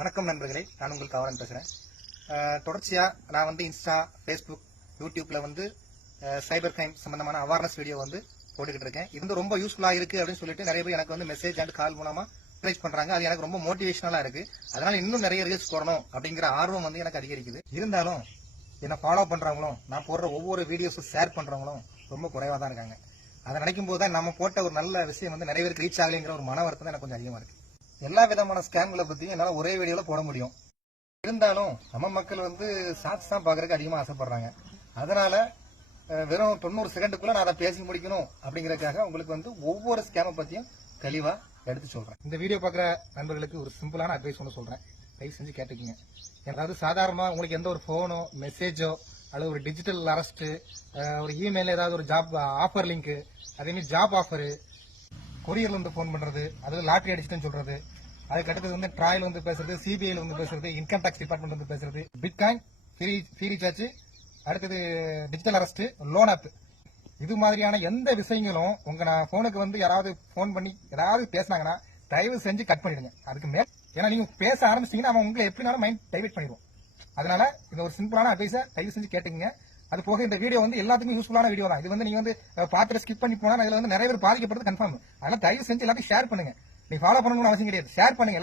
வணக்கம் நண்பர்களே, நான் உங்கள் காவலன் பேசுறேன். தொடர்ச்சியா நான் வந்து இன்ஸ்டா, ஃபேஸ்புக், யூடியூப்ல வந்து சைபர் கிரைம் சம்பந்தமான அவேர்னஸ் வீடியோ வந்து போட்டுக்கிட்டு இருக்கேன். இது வந்து ரொம்ப யூஸ்ஃபுல்லா இருக்கு அப்படின்னு சொல்லிட்டு நிறைய பேர் எனக்கு வந்து மெசேஜ் அண்ட் கால் மூலமா அப்ரோச் பண்றாங்க. அது எனக்கு ரொம்ப மோட்டிவேஷனலா இருக்கு. அதனால இன்னும் நிறைய ரீல்ஸ் போடணும் அப்படிங்கிற ஆர்வம் வந்து எனக்கு அதிகரிக்குது. இருந்தாலும் என்ன ஃபாலோ பண்றவங்களும், நான் போடுற ஒவ்வொரு வீடியோஸும் ஷேர் பண்றவங்களும் ரொம்ப குறைவா தான் இருக்காங்க. அதை நினைக்கும் போது தான் நம்ம போட்ட ஒரு நல்ல விஷயம் வந்து நிறைய பேருக்கு ரீச் ஆகலைங்கிற ஒரு மன வருத்தம் எனக்கு கொஞ்சம் அதிகமா இருக்கு. எல்லா விதமான ஸ்கேம்களை பத்தியும் என்னால ஒரே வீடியோல போட முடியும். இருந்தாலும் நம்ம மக்கள் வந்து ஷார்ட்ஸ் தான் பாக்குறதுக்கு அதிகமா ஆசைப்படுறாங்க. அதனால வெறும் 90 செகண்டுக்குள்ள நான் அதை பேசி முடிக்கணும் அப்படிங்கறதுக்காக உங்களுக்கு வந்து ஒவ்வொரு ஸ்கேமை பத்தியும் தெளிவா எடுத்து சொல்றேன். இந்த வீடியோ பாக்குற நண்பர்களுக்கு ஒரு சிம்பிளான அட்வைஸ் ஒன்று சொல்றேன். தயவு செஞ்சு கேட்டுக்கீங்க. அதாவது சாதாரணமா உங்களுக்கு எந்த ஒரு போனோ, மெசேஜோ அல்லது ஒரு டிஜிட்டல் அரெஸ்ட், ஒரு இமெயில், ஏதாவது ஒரு ஜாப் ஆஃபர் லிங்க், அதே மாதிரி ஜாப் ஆஃபர், கொரியர்ல இருந்து போன் பண்றது, அதாவது லாட்டரி அடிச்சுன்னு சொல்றது, அதுக்கு அடுத்தது வந்து ட்ராயல் வந்து பேசுறது, சிபிஐல வந்து பேசுறது, இன்கம் டாக்ஸ் டிபார்ட்மெண்ட் வந்து பேசுறது, பிட்காயின், ஃப்ரீ ரீசார்ஜ், அடுத்தது டிஜிட்டல் அரெஸ்ட், லோன் ஆப், இது மாதிரியான எந்த விஷயங்களும் உங்க போனுக்கு வந்து யாராவது போன் பண்ணி ஏதாவது பேசினாங்கன்னா தயவு செஞ்சு கட் பண்ணிடுங்க. அதுக்கு மேல ஏன்னா நீங்க பேச ஆரம்பிச்சீங்கன்னா அவன் உங்களை எப்படினாலும் மைண்ட் டைவர்ட் பண்ணிடுவோம். அதனால இந்த ஒரு சிம்பிளான அட்வைஸை தயவு செஞ்சு கேட்டுங்க. அது போக இந்த வீடியோ வந்து எல்லாத்துக்கும் யூஸ்ஃபுல்லான வீடியோ தான். இது வந்து நீங்க வந்து பார்த்துட்டு ஸ்கிப் பண்ணி போனா இதுல வந்து நிறைய பேர் பாதிக்கப்படுறது கன்ஃபார்ம். அதனால தயவு செஞ்சு எல்லாத்தையும் ஷேர் பண்ணுங்க. நீ ஃபாலோ பண்ணணும்னு அவசியம் கிடையாது. ஷேர் பண்ணுங்க.